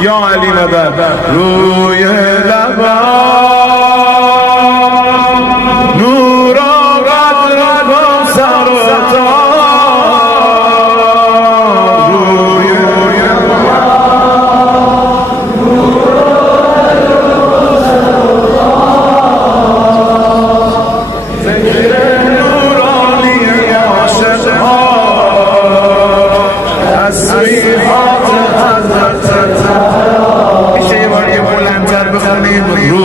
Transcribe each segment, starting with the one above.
یا علی مدد روی لبا نور آقد را سر و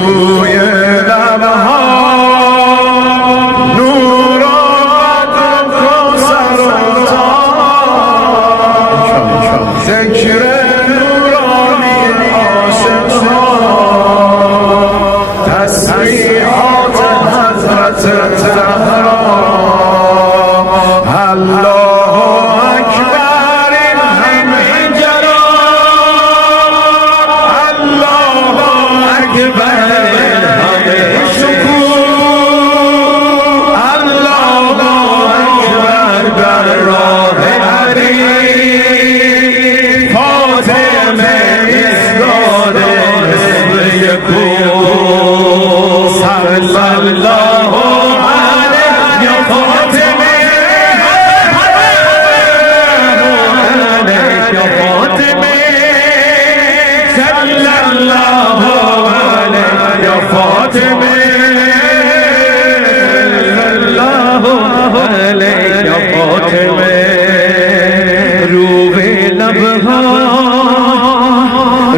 روی لبها نور آمد کوثر و ذکر نورانی عاشقها تسبیحات حضرت زهرا الله اکبر این همه جلال الله اکبر همه شکوه الله اکبر در راه حریم فاطمه ایستاده مثل یکون صلی الله علیه یا فاطمه علیه یا فاطمه صلی الله یا فاطمه الله علیه یا فاطمه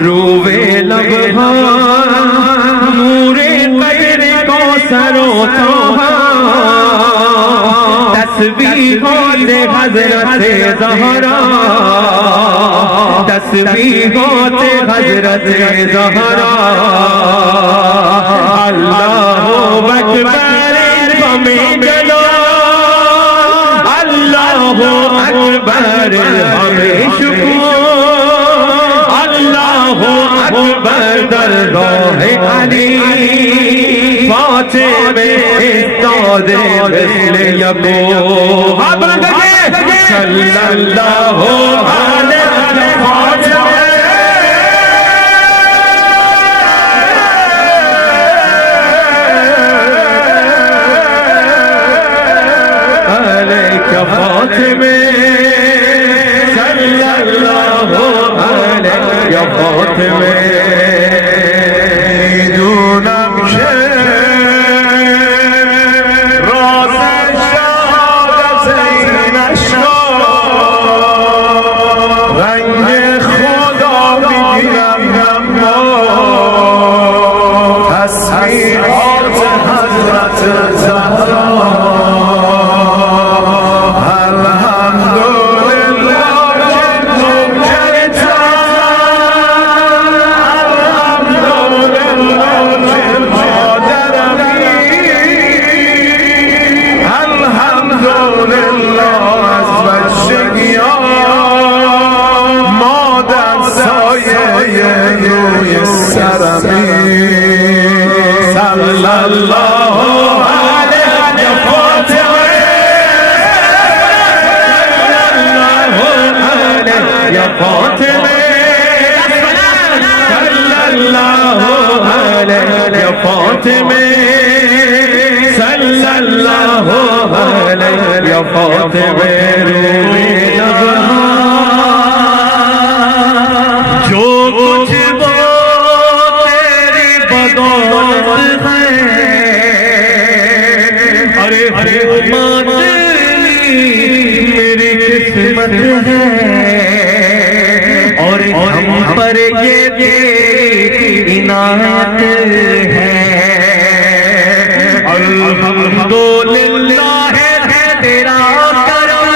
روی لبها نور غیر کوثر و طه تسبیحات حضرت زهرا تسبیحات حضرت زهرا الله اکبر همه جلال الله اکبر همه شکوه الله اکبر در راه علی فاطمه ایستاده مثل یکون صلی الله علیه فاطمه علیک فاطمه صلی الله علیه یا فاطمه میدونم که راز شهادت این اشکال رنگ خدا میگیرم اما تسبیحات حضرت زهرا صلی الله علیه یا فاطمه یا فاطمه صلی الله علیه یا فاطمه صلی الله علیه یا فاطمه روی لبها جو کچھ میری قسمت ہے اور ہم پر یہ عنایت ہے الحمدللہ ہے تیرا کرم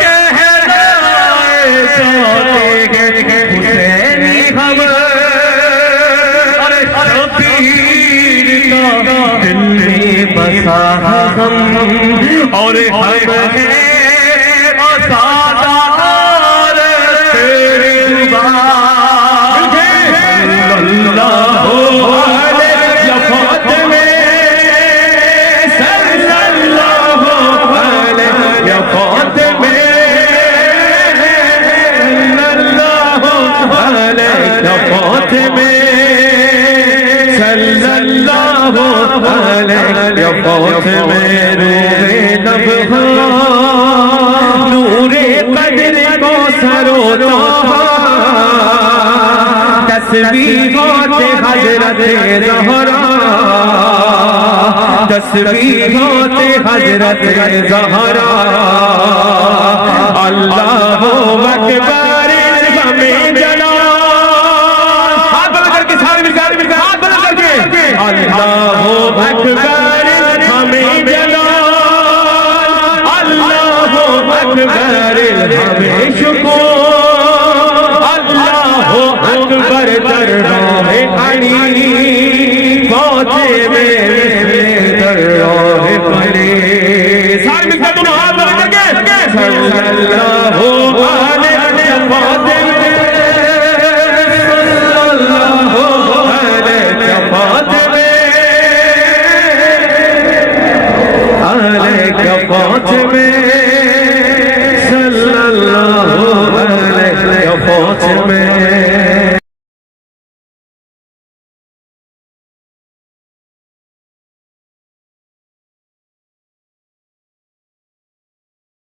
کہلائے جاتے ہیں حسینی ہم دل میں بسا ہم اور ہم ہیں آزادار تیرے زبان اللہ علیہ یا فاطمہ صلی اللہ علیہ یا فاطمہ صلی اللہ فاطمے صلی اللہ علیہ فاطمے روح نبھا نور قدر کو سروتا تسبیحات حضرت زہرا تسبیحات حضرت زہرا اللہ اکبر ہمیں جلا ہاتھ بلند کر کے سارے مل کر ہاتھ بلند کر کے اللہ اکبر ہمیں جلا اللہ اکبر ہمیں شکر اکبر درگاہ علی فاطمے درگاہ علی سارے مل کر دونوں ہاتھ بلند کر کے صلی اللہ علیہ فاطمے صلی اللہ علیہ فاطمے علیہ فاطمے صلی اللہ علیہ فاطمے